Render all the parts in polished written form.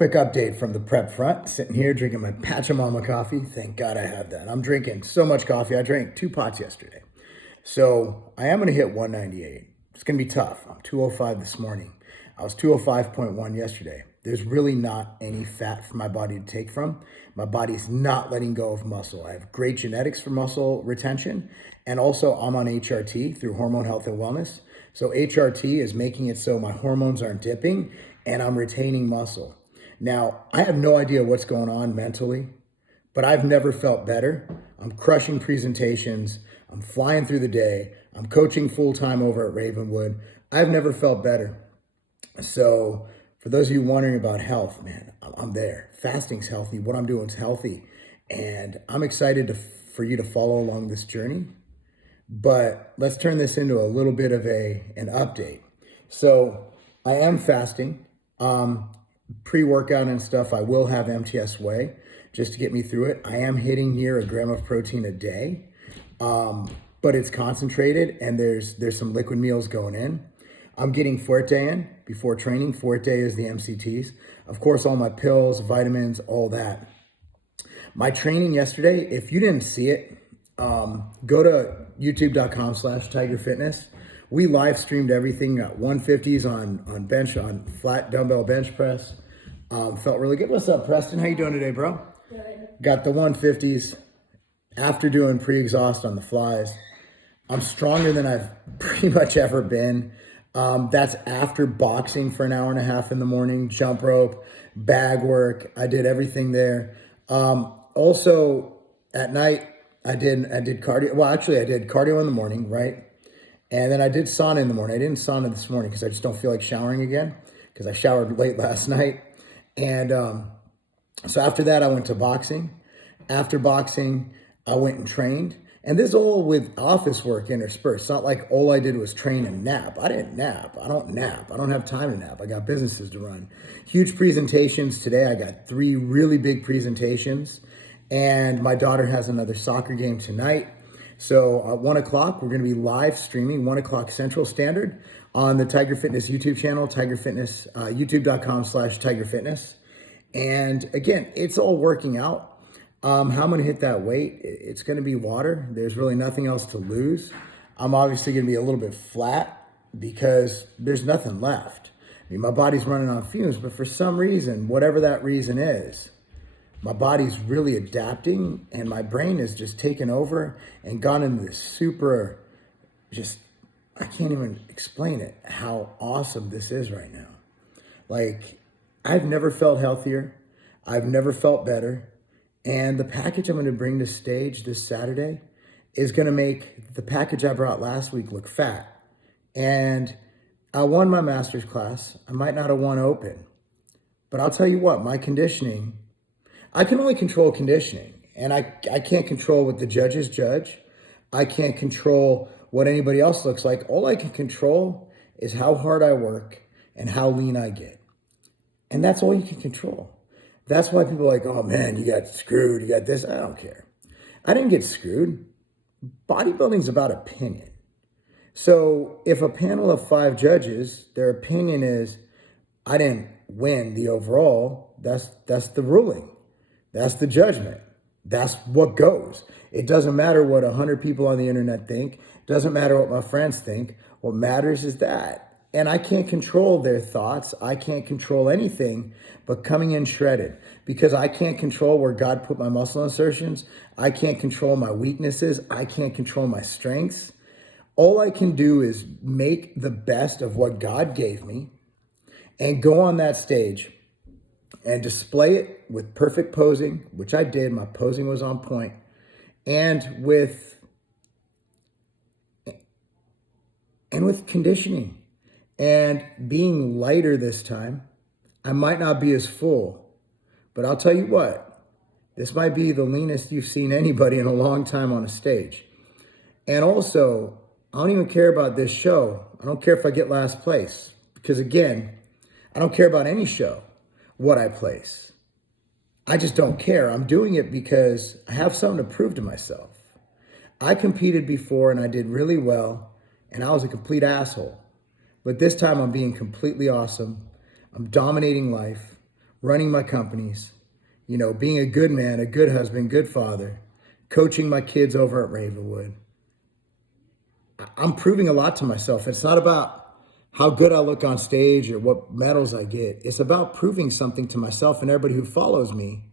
Quick update from the prep front. Sitting here drinking my Pachamama coffee. Thank God I have that. I'm drinking so much coffee. I drank 2 pots yesterday. So I am going to hit 198. It's going to be tough. I'm 205 this morning. I was 205.1 yesterday. There's really not any fat for my body to take from. My body's not letting go of muscle. I have great genetics for muscle retention. And also I'm on HRT through Hormone Health and Wellness. So HRT is making it so my hormones aren't dipping and I'm retaining muscle. Now, I have no idea what's going on mentally, but I've never felt better. I'm crushing presentations. I'm flying through the day. I'm coaching full-time over at Ravenwood. I've never felt better. So for those of you wondering about health, man, I'm there. Fasting's healthy. What I'm doing is healthy. And I'm excited for you to follow along this journey. But let's turn this into a little bit of an update. So I am fasting. Pre-workout and stuff, I will have MTS Whey just to get me through it. I am hitting near a gram of protein a day, but it's concentrated and there's some liquid meals going in. I'm getting Fuerte in before training. Fuerte is the MCTs. Of course, all my pills, vitamins, all that. My training yesterday, if you didn't see it, go to youtube.com/Tiger Fitness. We live streamed everything, got 150s on flat dumbbell bench press. Felt really good. What's up, Preston? How you doing today, bro? Good. Got the 150s after doing pre-exhaust on the flies. I'm stronger than I've pretty much ever been. That's after boxing for an hour and a half in the morning, jump rope, bag work. I did everything there. Also at night, I did cardio. Well, actually I did cardio in the morning, right? And then I did sauna in the morning. I didn't sauna this morning because I just don't feel like showering again because I showered late last night. And so after that, I went to boxing. After boxing, I went and trained. And this is all with office work interspersed. It's not like all I did was train and nap. I didn't nap. I don't nap. I don't have time to nap. I got businesses to run. Huge presentations today. I got 3 really big presentations. And my daughter has another soccer game tonight. So at 1 o'clock, we're going to be live streaming 1 o'clock Central Standard on the Tiger Fitness YouTube channel, Tiger Fitness, youtube.com/Tiger Fitness. And again, it's all working out. How I'm going to hit that weight, it's going to be water. There's really nothing else to lose. I'm obviously going to be a little bit flat because there's nothing left. I mean, my body's running on fumes, but for some reason, whatever that reason is, my body's really adapting and my brain has just taken over and gone into this super, I can't even explain it, how awesome this is right now. Like, I've never felt healthier. I've never felt better. And the package I'm going to bring to stage this Saturday is going to make the package I brought last week look fat. And I won my master's class. I might not have won open. But I'll tell you what, my conditioning, I can only control conditioning, and I can't control what the judges judge. I can't control what anybody else looks like. All I can control is how hard I work and how lean I get. And that's all you can control. That's why people are like, oh man, you got screwed, you got this. I don't care. I didn't get screwed. Bodybuilding's about opinion. So if a panel of 5 judges, their opinion is, I didn't win the overall, that's the ruling. That's the judgment. That's what goes. It doesn't matter what 100 people on the internet think. It doesn't matter what my friends think. What matters is that. And I can't control their thoughts. I can't control anything but coming in shredded because I can't control where God put my muscle insertions. I can't control my weaknesses. I can't control my strengths. All I can do is make the best of what God gave me and go on that stage and display it with perfect posing, which I did. My posing was on point. And with conditioning and being lighter this time. I might not be as full, but I'll tell you what, this might be the leanest you've seen anybody in a long time on a stage. And also, I don't even care about this show. I don't care if I get last place because again, I don't care about any show, what I place. I just don't care. I'm doing it because I have something to prove to myself. I competed before and I did really well and I was a complete asshole. But this time I'm being completely awesome. I'm dominating life. running my companies, being a good man, a good husband, good father, coaching my kids over at Ravenwood. I'm proving a lot to myself. It's not about how good I look on stage or what medals I get. It's about proving something to myself and everybody who follows me,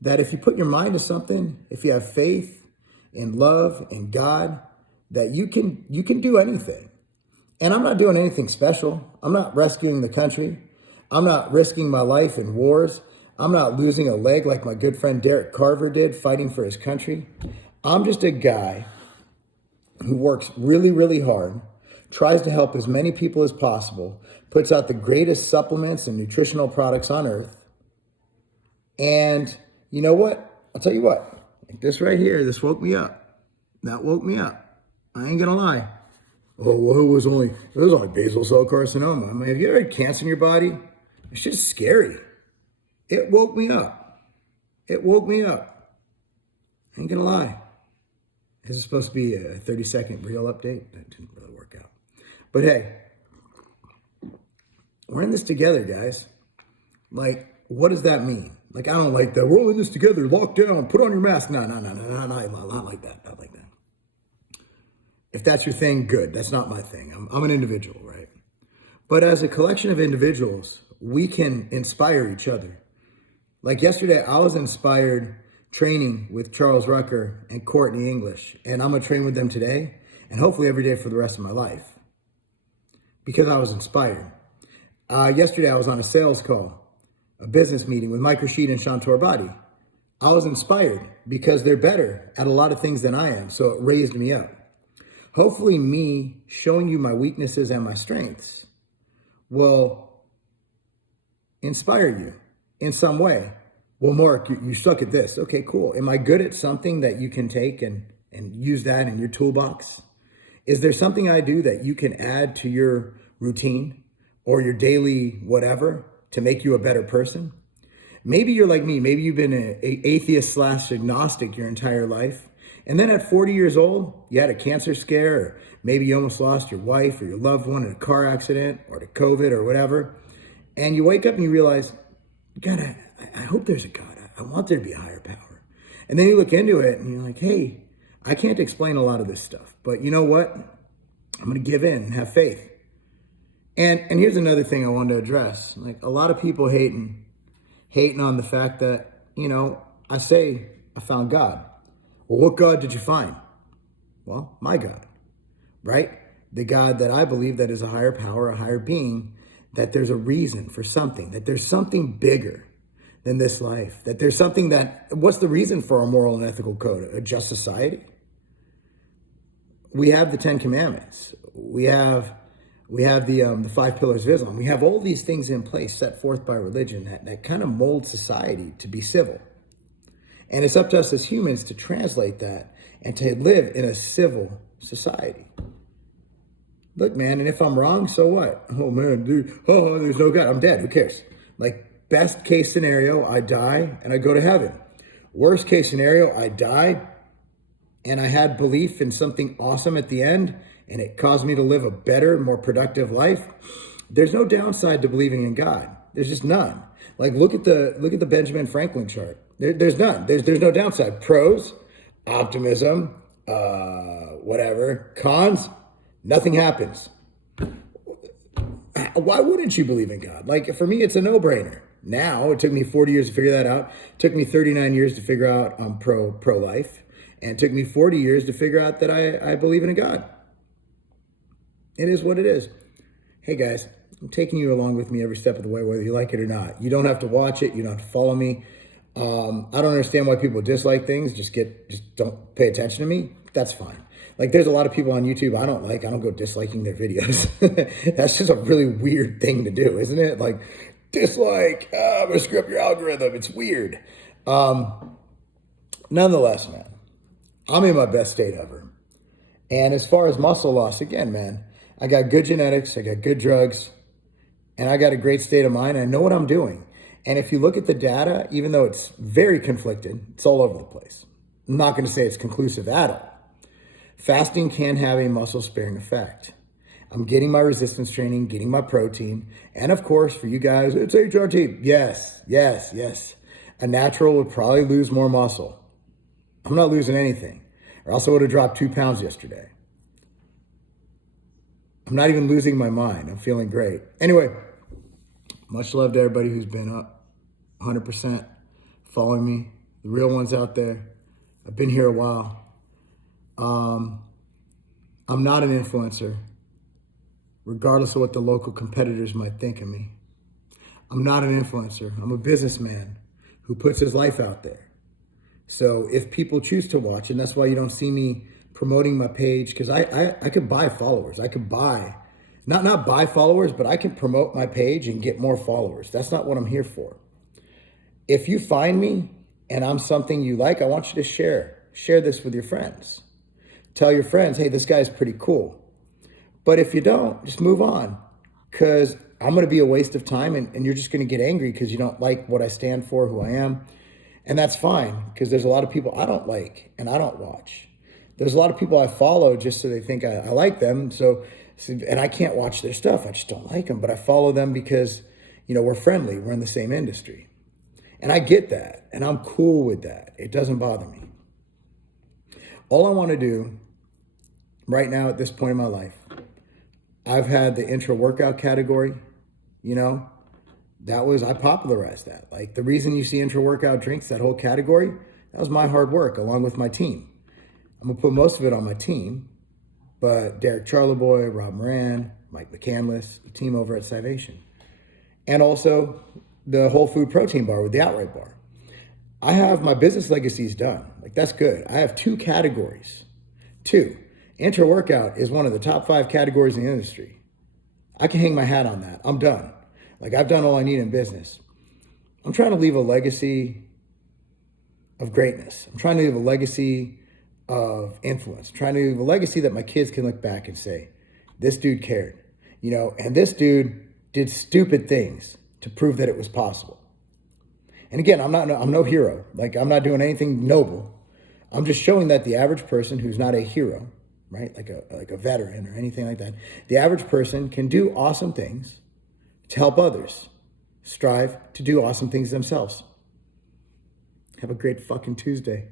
that if you put your mind to something, if you have faith in love and God, that you can do anything. And I'm not doing anything special. I'm not rescuing the country. I'm not risking my life in wars. I'm not losing a leg like my good friend Derek Carver did fighting for his country. I'm just a guy who works really, really hard, tries to help as many people as possible, puts out the greatest supplements and nutritional products on earth. And you know what? I'll tell you what, like this right here, this woke me up. That woke me up. I ain't gonna lie. Oh, well, it was only basal cell carcinoma. I mean, have you ever had cancer in your body? It's just scary. It woke me up. It woke me up. I ain't gonna lie. This is supposed to be a 30-second reel update. That didn't really work out. But hey, we're in this together, guys. Like, what does that mean? Like, I don't like that. We're all in this together. Lock down. Put on your mask. No, not like that. Not like that. If that's your thing, good. That's not my thing. I'm an individual, right? But as a collection of individuals, we can inspire each other. Like yesterday, I was inspired training with Charles Rucker and Courtney English, and I'm gonna train with them today and hopefully every day for the rest of my life because I was inspired. Yesterday, I was on a sales call, a business meeting with Mike Rashid and Shantor Badi. I was inspired because they're better at a lot of things than I am, so it raised me up. Hopefully me showing you my weaknesses and my strengths will inspire you in some way. Well, Mark, you suck at this. Okay, cool. Am I good at something that you can take and use that in your toolbox? Is there something I do that you can add to your routine or your daily whatever to make you a better person? Maybe you're like me. Maybe you've been an atheist/agnostic your entire life. And then at 40 years old, you had a cancer scare, or maybe you almost lost your wife or your loved one in a car accident or to COVID or whatever. And you wake up and you realize, God, I hope there's a God. I want there to be a higher power. And then you look into it and you're like, hey, I can't explain a lot of this stuff, but you know what? I'm going to give in and have faith. And here's another thing I wanted to address. Like a lot of people hating on the fact that, I say I found God. Well, what God did you find? Well, my God, right? The God that I believe that is a higher power, a higher being, that there's a reason for something, that there's something bigger than this life, that there's something what's the reason for our moral and ethical code? A just society? We have the 10 Commandments. We have the 5 pillars of Islam. We have all these things in place set forth by religion that kind of mold society to be civil. And it's up to us as humans to translate that and to live in a civil society. Look, man, and if I'm wrong, so what? Oh, man, dude, there's no God. I'm dead. Who cares? Like, best case scenario, I die and I go to heaven. Worst case scenario, I die and I had belief in something awesome at the end and it caused me to live a better, more productive life. There's no downside to believing in God. There's just none. Like, look at the Benjamin Franklin chart. There's none. There's no downside. Pros, optimism, whatever. Cons, nothing happens. Why wouldn't you believe in God? Like, for me, it's a no-brainer. Now, it took me 40 years to figure that out. It took me 39 years to figure out I'm pro-life. And it took me 40 years to figure out that I believe in a God. It is what it is. Hey, guys, I'm taking you along with me every step of the way, whether you like it or not. You don't have to watch it. You don't have to follow me. I don't understand why people dislike things. Just don't pay attention to me. That's fine. Like, there's a lot of people on YouTube I don't like. I don't go disliking their videos. That's just a really weird thing to do, isn't it? Like, dislike, I'm gonna screw up your algorithm. It's weird. Nonetheless, man, I'm in my best state ever. And as far as muscle loss, again, man, I got good genetics, I got good drugs, and I got a great state of mind. I know what I'm doing. And if you look at the data, even though it's very conflicted, it's all over the place. I'm not going to say it's conclusive at all. Fasting can have a muscle sparing effect. I'm getting my resistance training, getting my protein. And of course, for you guys, it's HRT. Yes, yes, yes. A natural would probably lose more muscle. I'm not losing anything, or else I would have dropped 2 pounds yesterday. I'm not even losing my mind. I'm feeling great. Anyway, much love to everybody who's been up 100% following me, the real ones out there. I've been here a while. I'm not an influencer, regardless of what the local competitors might think of me. I'm not an influencer. I'm a businessman who puts his life out there. So if people choose to watch, and that's why you don't see me promoting my page, because I could buy followers. I could buy, not buy followers, but I can promote my page and get more followers. That's not what I'm here for. If you find me and I'm something you like, I want you to share this with your friends. Tell your friends, hey, this guy's pretty cool. But if you don't, just move on, because I'm going to be a waste of time, and you're just going to get angry because you don't like what I stand for, who I am. And that's fine, because there's a lot of people I don't like and I don't watch. There's a lot of people I follow just so they think I like them. And I can't watch their stuff. I just don't like them. But I follow them because, we're friendly. We're in the same industry. And I get that. And I'm cool with that. It doesn't bother me. All I want to do right now at this point in my life, I've had the intra workout category, I popularized that. Like, the reason you see intra workout drinks, that whole category, that was my hard work along with my team. I'm gonna put most of it on my team, but Derek Charleboy, Rob Moran, Mike McCandless, the team over at Civation, and also the whole food protein bar with the Outright bar. I have my business legacies done. Like, that's good. I have 2 categories. 2. Intra workout is one of the top 5 categories in the industry. I can hang my hat on that. I'm done. Like, I've done all I need in business. I'm trying to leave a legacy of greatness. I'm trying to leave a legacy of influence. I'm trying to leave a legacy that my kids can look back and say, this dude cared, and this dude did stupid things to prove that it was possible. And again, I'm no hero. Like, I'm not doing anything noble. I'm just showing that the average person who's not a hero, right? Like a veteran or anything like that, the average person can do awesome things to help others strive to do awesome things themselves. Have a great fucking Tuesday.